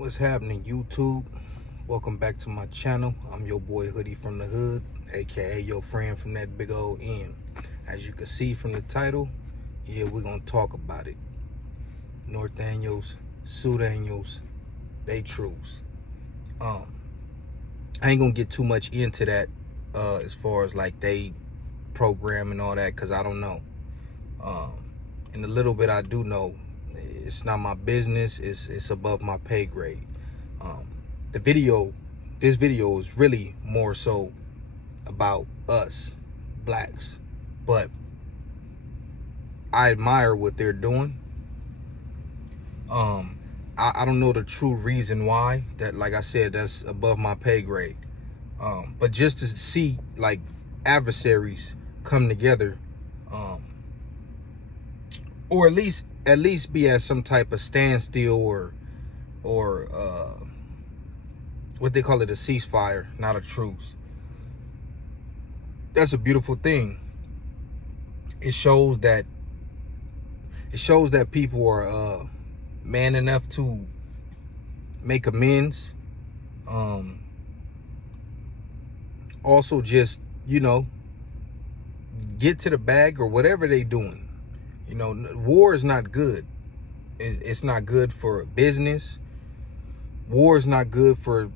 What's happening, YouTube? Welcome back to my channel. I'm your boy Hoodie from the Hood, aka your friend from that big old N. As you can see from the title, yeah, we're gonna talk about it. Nortenos, Surenos, they truths. I ain't gonna get too much into that as far as like they program and all that, because I don't know. And the little bit I do know, it's not my business. It's above my pay grade. This video is really more so about us blacks, but I admire what they're doing. I don't know the true reason why. That, like I said, that's above my pay grade. But just to see like adversaries come together, or at least be at some type of standstill or what they call it, a ceasefire, not a truce. That's a beautiful thing. It shows that people are man enough to make amends. Also, just, get to the bag or whatever they doing. War is not good. It's not good for business. War is not good for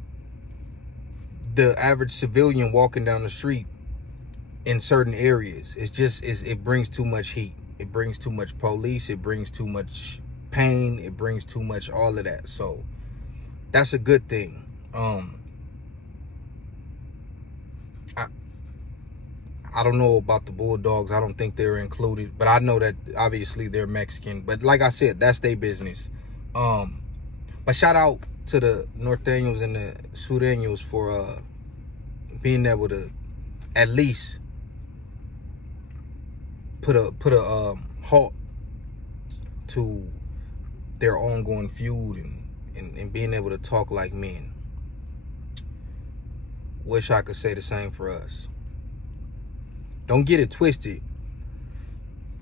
the average civilian walking down the street in certain areas. It brings too much heat. It brings too much police. It brings too much pain. It brings too much all of that. So that's a good thing. I don't know about the Bulldogs. I don't think they're included, but I know that obviously they're Mexican. But like I said, that's their business. But shout out to the Norteños and the Sureños for being able to at least put a halt to their ongoing feud and being able to talk like men. Wish I could say the same for us. Don't get it twisted.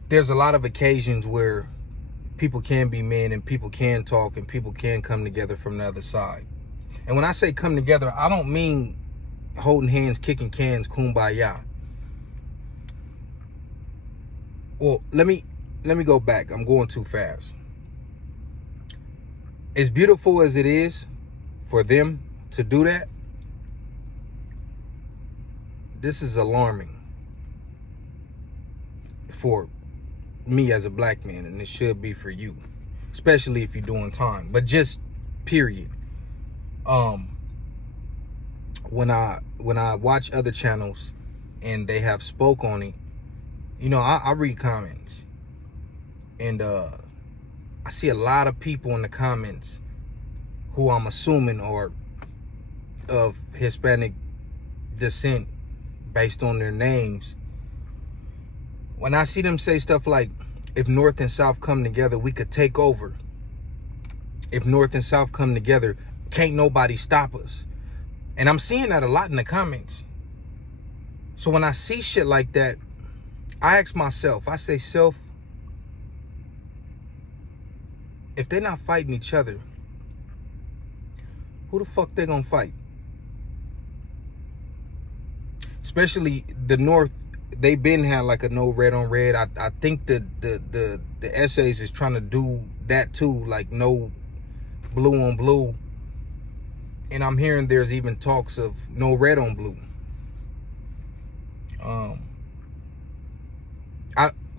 There's a lot of occasions where people can be men and people can talk and people can come together from the other side. And when I say come together, I don't mean holding hands, kicking cans, kumbaya. Well, let me go back. I'm going too fast. As beautiful as it is for them to do that, this is alarming for me as a black man, and it should be for you, especially if you're doing time. But just period. When I watch other channels and they have spoke on it, I read comments, and I see a lot of people in the comments who I'm assuming are of Hispanic descent based on their names. When I see them say stuff like, if North and South come together, we could take over. If North and South come together, can't nobody stop us. And I'm seeing that a lot in the comments. So when I see shit like that, I ask myself, I say, self, if they're not fighting each other, who the fuck they gonna fight? Especially the North. They been had like a no red on red. I think the essays is trying to do that too, like no blue on blue. And I'm hearing there's even talks of no red on blue.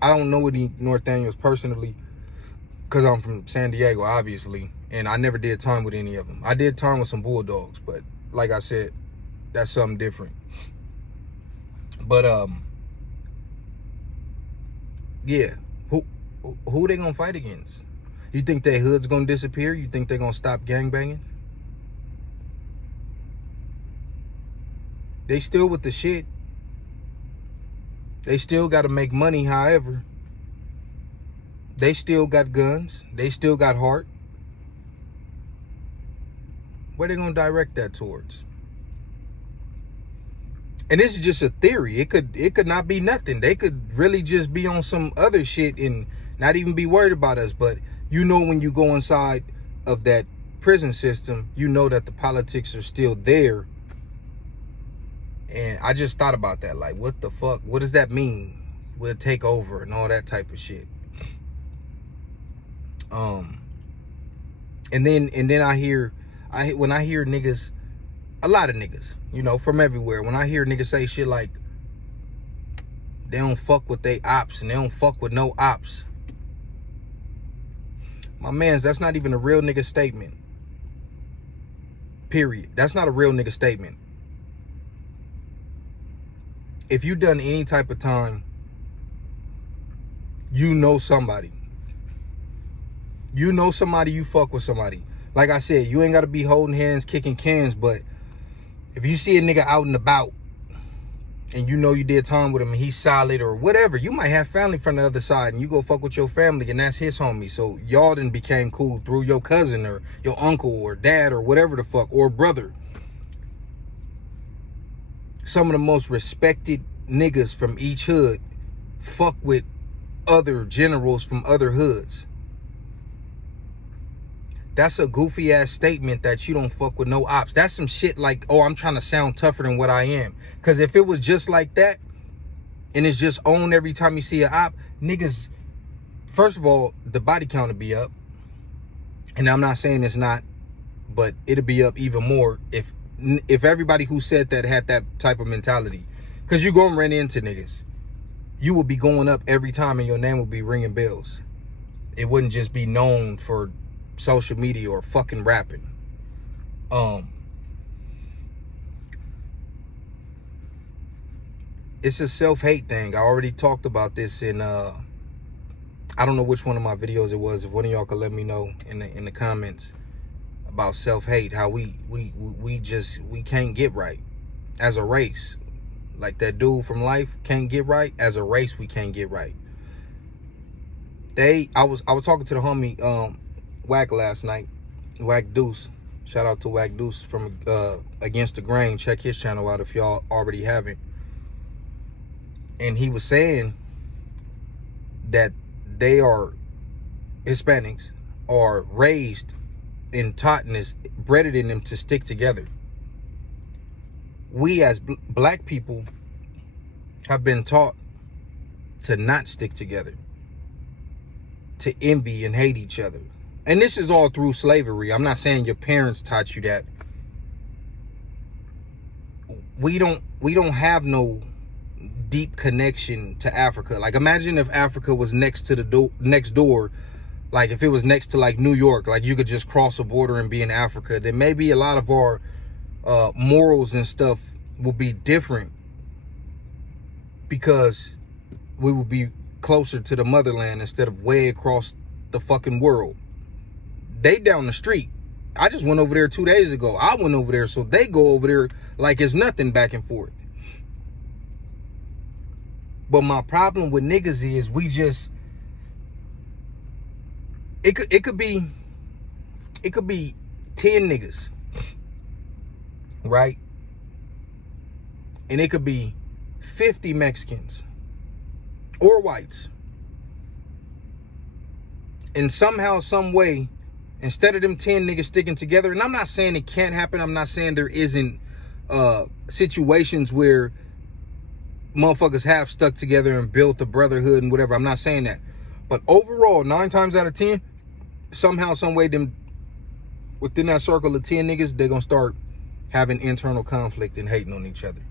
I don't know any Norteños personally, because I'm from San Diego, obviously, and I never did time with any of them. I did time with some Bulldogs, but like I said, that's something different. But yeah, who they gonna fight against? You think their hood's gonna disappear? You think they're gonna stop gangbanging? They still with the shit. They still gotta make money, however. They still got guns. They still got heart. Where they gonna direct that towards? And this is just a theory. It could not be nothing. They could really just be on some other shit and not even be worried about us. But when you go inside of that prison system, you know that the politics are still there. And I just thought about that. Like, what the fuck? What does that mean? We'll take over and all that type of shit. And then when I hear niggas, a lot of niggas, you know, from everywhere, when I hear niggas say shit like they don't fuck with they ops and they don't fuck with no ops, my mans, that's not even a real nigga statement. Period. That's not a real nigga statement. If you done any type of time, you know somebody. You know somebody, you fuck with somebody. Like I said, you ain't got to be holding hands, kicking cans, but if you see a nigga out and about and you know you did time with him and he's solid or whatever, you might have family from the other side and you go fuck with your family and that's his homie. So y'all then became cool through your cousin or your uncle or dad or whatever the fuck, or brother. Some of the most respected niggas from each hood fuck with other generals from other hoods. That's a goofy ass statement that you don't fuck with no ops. That's some shit like, oh, I'm trying to sound tougher than what I am. Because if it was just like that, and it's just owned every time you see an op, niggas, first of all, the body count would be up. And I'm not saying it's not, but it'll be up even more if everybody who said that had that type of mentality. Because you're going to run into niggas. You will be going up every time and your name will be ringing bells. It wouldn't just be known for social media or fucking rapping. It's a self-hate thing. I already talked about this in I don't know which one of my videos it was. If one of y'all could let me know in the comments about self-hate, how we can't get right as a race. Like that dude from Life can't get right. As a race, we can't get right. I was talking to the homie Wack last night, Wack Deuce. Shout out to Wack Deuce from Against the Grain. Check his channel out if y'all already haven't. And he was saying that they are Hispanics are raised and taught and is bred in them to stick together. We as black people have been taught to not stick together, to envy and hate each other. And this is all through slavery. I'm not saying your parents taught you that. We don't have no deep connection to Africa. Like, imagine if Africa was next to the next door. Like, if it was next to like New York, like you could just cross a border and be in Africa, then maybe a lot of our morals and stuff will be different because we will be closer to the motherland instead of way across the fucking world. They down the street. I just went over there 2 days ago. I went over there, so they go over there like it's nothing back and forth. But my problem with niggas is we just, it could be 10 niggas, right? And it could be 50 Mexicans or whites. And somehow, some way, instead of them 10 niggas sticking together, and I'm not saying it can't happen. I'm not saying there isn't situations where motherfuckers have stuck together and built a brotherhood and whatever. I'm not saying that. But overall, 9 times out of 10, somehow, some way, them within that circle of 10 niggas, they're going to start having internal conflict and hating on each other.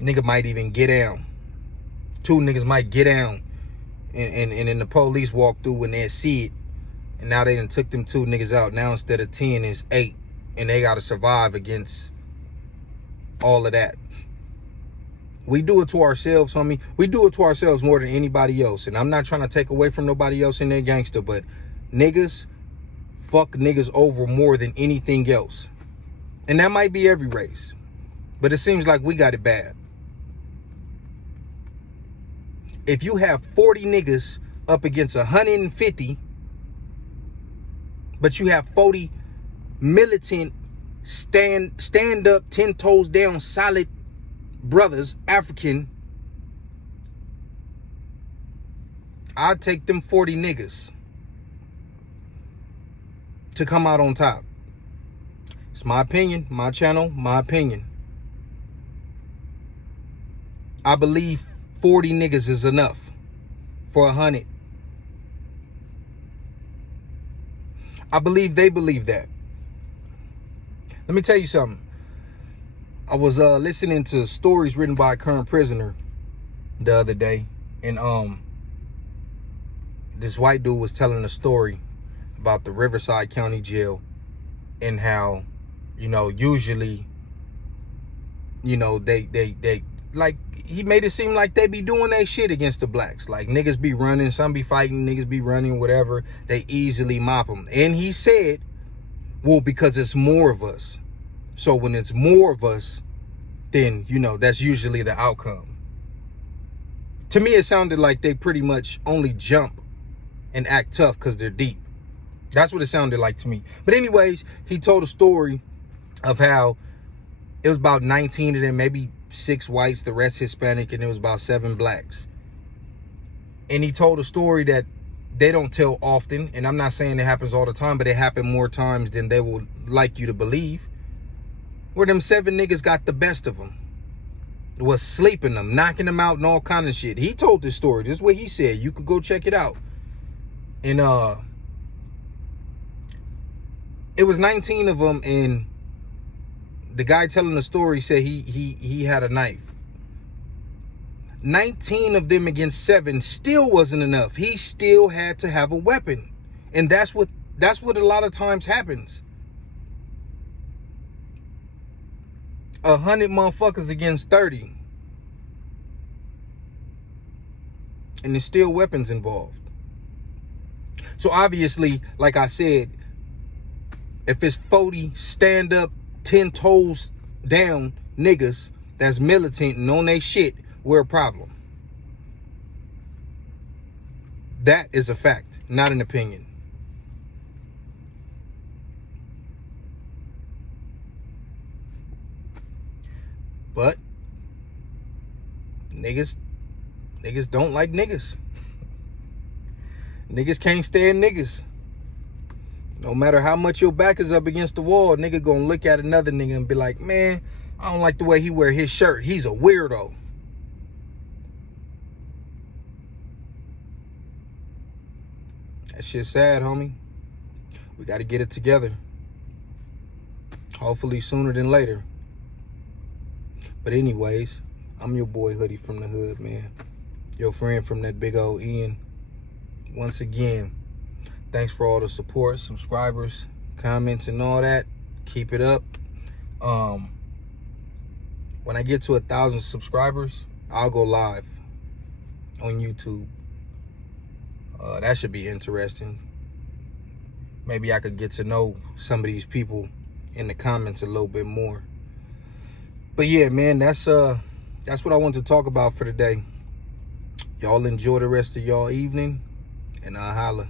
Nigga might even get down. 2 niggas might get down. And then the police walk through and they see it. And now they done took them 2 niggas out. Now instead of 10, it's 8. And they got to survive against all of that. We do it to ourselves, homie. We do it to ourselves more than anybody else. And I'm not trying to take away from nobody else in their gangster, but niggas fuck niggas over more than anything else. And that might be every race. But it seems like we got it bad. If you have 40 niggas up against 150, but you have 40 militant, stand up, 10 toes down, solid brothers, African, I'd take them 40 niggas. to come out on top. It's my opinion, my channel, my opinion. I believe 40 niggas is enough for 100. I believe they believe that. Let me tell you something. I was listening to stories written by a current prisoner the other day, and this white dude was telling a story about the Riverside County Jail and how, you know, usually, you know, they like, he made it seem like they be doing that shit against the blacks. Like, niggas be running, some be fighting, niggas be running, whatever. They easily mop them. And he said, well, because it's more of us. So when it's more of us, then, you know, that's usually the outcome. To me, it sounded like they pretty much only jump and act tough because they're deep. That's what it sounded like to me. But anyways, he told a story of how it was about 19 of them, maybe 6 whites, the rest Hispanic, and it was about 7 blacks. And he told a story that they don't tell often, and I'm not saying it happens all the time, but it happened more times than they will like you to believe, where them 7 niggas got the best of them, was sleeping them, knocking them out and all kind of shit. He told this story. This is what he said. You could go check it out. And it was 19 of them, and the guy telling the story said he had a knife. 19 of them against 7 still wasn't enough. He still had to have a weapon. And that's what a lot of times happens. 100 motherfuckers against 30. And there's still weapons involved. So obviously, like I said, if it's 40 stand up, 10 toes down niggas that's militant and on they shit, we're a problem. That is a fact, not an opinion. But niggas don't like niggas. Niggas can't stand niggas. No matter how much your back is up against the wall, nigga gonna look at another nigga and be like, man, I don't like the way he wear his shirt. He's a weirdo. That shit's sad, homie. We gotta get it together. Hopefully sooner than later. But anyways, I'm your boy Hoodie from the hood, man. Your friend from that big old N. Once again, thanks for all the support, subscribers, comments, and all that. Keep it up. When I get to 1,000 subscribers, I'll go live on YouTube. That should be interesting. Maybe I could get to know some of these people in the comments a little bit more. But yeah, man, that's what I wanted to talk about for today. Y'all enjoy the rest of y'all evening, and I'll holla.